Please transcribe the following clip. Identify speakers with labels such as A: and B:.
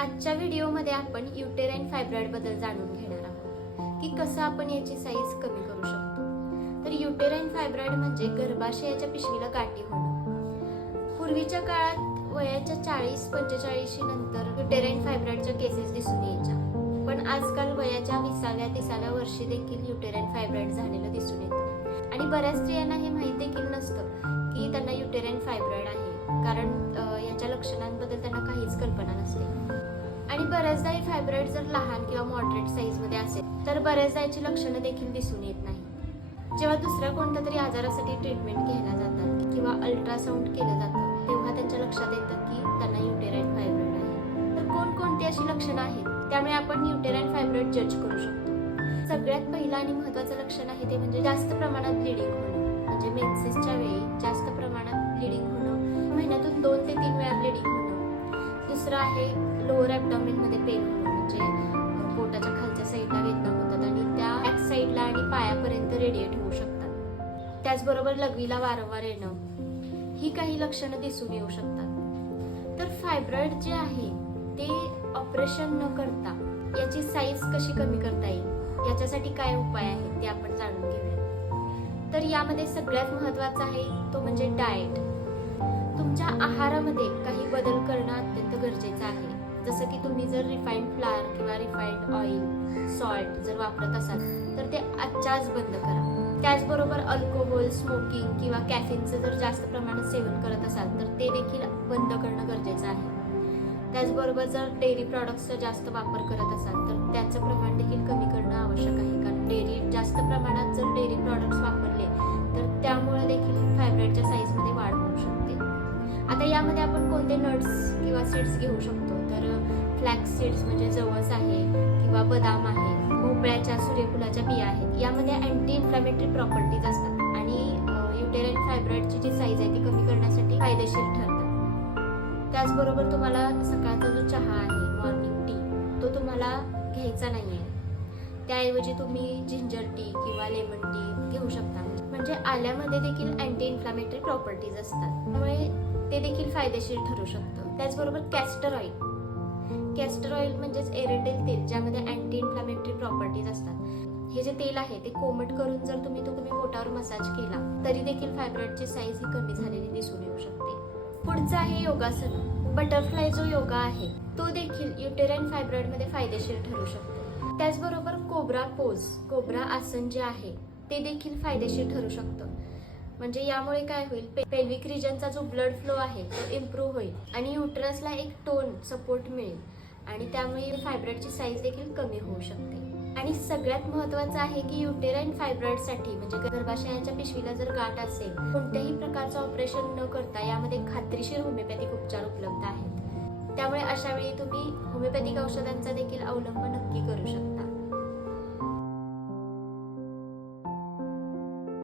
A: आजच्या व्हिडिओमध्ये आपण युटेराईन फायब्रॉइडबद्दल जाणून घेणार आहोत. की कसं आपण याची साईज कमी करू शकतो. तर युटेराइन फायब्रॉइड म्हणजे गर्भाशयाच्या पिशवीला गाठी होणं. पूर्वीच्या काळात वयाच्या चाळीस पंचेचाळीशी नंतर युटेराईन फायब्रॉइडच्या केसेस दिसून यायच्या. पण आजकाल वयाच्या विसाव्या तिसाव्या वर्षी देखील युटेराइन फायब्रॉइड झालेलं दिसून येतं. आणि बऱ्याच स्त्रियांना हे माहीत देखील नसतं की त्यांना युटेराइन फायब्रॉइड आहे. कारण याच्या लक्षणांबद्दल त्यांना काहीच कल्पना नसते. आणि बऱ्याचदा हे फायब्रॉइड जर लहान किंवा मॉडरेट साईजमध्ये असेल तर बऱ्याचदा याची लक्षणं देखील दिसून येत नाही. जेव्हा दुसऱ्या कोणत्या तरी आजारासाठी ट्रीटमेंट घ्यायला जातात किंवा अल्ट्रासाऊंड केलं जातं तेव्हा त्यांच्या लक्षात येतं की त्यांना युटेराईन फायब्रॉइड आहे. तर कोणकोणती अशी लक्षणं आहेत त्यामुळे आपण युटेराईन फायब्रॉइड जज करू शकतो. सगळ्यात पहिलं आणि महत्वाचं लक्षण आहे ते म्हणजे जास्त प्रमाणात ब्लिडिंग होणं. म्हणजे मेन्सेसच्या वेळी जास्त प्रमाणात ब्लिडिंग होणं. महिन्यातून दोन पर्यंत रेडिएट होऊ शकतात. त्याचबरोबर लघवीला वारंवार येणं ही काही लक्षणं दिसून येऊ शकतात. तर फायब्रॉइड जे आहे ते ऑपरेशन न करता याची साईज कशी कमी करता येईल? याच्यासाठी काय उपाय आहेत ते आपण जाणून घेऊया तर यामध्ये सगळ्यात महत्त्वाचा आहे तो म्हणजे डाएट तुमच्या आहारामध्ये काही बदल करणं अत्यंत गरजेचं आहे. जसं की तुम्ही जर रिफाईंड फ्लावर किंवा रिफाईंड ऑइल सॉल्ट जर वापरत असाल तर ते आजच्या आज बंद करा. त्याचबरोबर अल्कोहोल स्मोकिंग किंवा कॅफिनचं जर जास्त प्रमाणात सेवन करत असाल तर ते देखील बंद करणं गरजेचं आहे. त्याचबरोबर जर डेअरी प्रॉडक्ट्सचा जास्त वापर करत असाल तर त्याचं प्रमाण देखील कमी करणं आवश्यक आहे. कारण डेअरी जास्त प्रमाणात जर डेअरी प्रॉडक्ट्स वापरले तर त्यामुळे देखील फायब्रॉइडच्या साईज आता यामध्ये आपण कोणते नट्स किंवा सीड्स घेऊ शकतो? तर फ्लॅक्स सीड्स म्हणजे जवस आहे किंवा बदाम आहे भोपळ्याच्या सूर्यफुलाच्या बिया आहेत. यामध्ये अँटी इन्फ्लॅमेटरी प्रॉपर्टीज असतात आणि युटेरियन फायब्रॉइडची जी साईज आहे ती कमी करण्यासाठी फायदेशीर ठरतात. त्याचबरोबर तुम्हाला सकाळचा जो चहा आहे मॉर्निंग टी तो तुम्हाला घ्यायचा नाही आहे त्याऐवजी तुम्ही जिंजर टी किंवा लेमन टी घेऊ शकता. म्हणजे आल्यामध्ये देखील अँटी इन्फ्लॅमेटरी प्रॉपर्टीज असतात. त्यामुळे ते देखील फायदेशीर ठरू शकतं. त्याचबरोबर कॅस्टर ऑइल कॅस्टर ऑइल म्हणजेच एरंडेल तेल ज्यामध्ये अँटी इन्फ्लॅमेटरी प्रॉपर्टीज असतात. हे जे तेल आहे ते कोमट करून जर तुम्ही तो तुम्ही पोटावर मसाज केला तरी देखील फायब्रॉइडची साईज ही कमी झालेली दिसून येऊ शकते. पुढचं आहे योगासन. बटरफ्लाय जो योगा आहे तो देखील युटेराईन फायब्रॉइडमध्ये फायदेशीर ठरू शकतो. त्याचबरोबर कोबरा पोज कोबरा आसन जे आहे ते देखील फायदेशीर ठरू शकतं. म्हणजे यामुळे काय होईल? पेल्विक रिजनचा जो ब्लड फ्लो आहे तो इम्प्रूव्ह होईल आणि युटरसला एक टोन सपोर्ट मिळेल. आणि त्यामुळे फायब्रॉइडची साईज देखील कमी होऊ शकते. आणि सगळ्यात महत्वाचं आहे की युटेराईन फायब्रॉइडसाठी म्हणजे गर्भाशयाच्या पिशवीला जर गाठ असेल कोणत्याही प्रकारचं ऑपरेशन न करता यामध्ये खात्रीशीर होमिओपॅथिक उपचार उपलब्ध आहेत. त्यामुळे अशा वेळी तुम्ही होमिओपॅथिक औषधांचा देखील अवलंब नक्की करू शकता.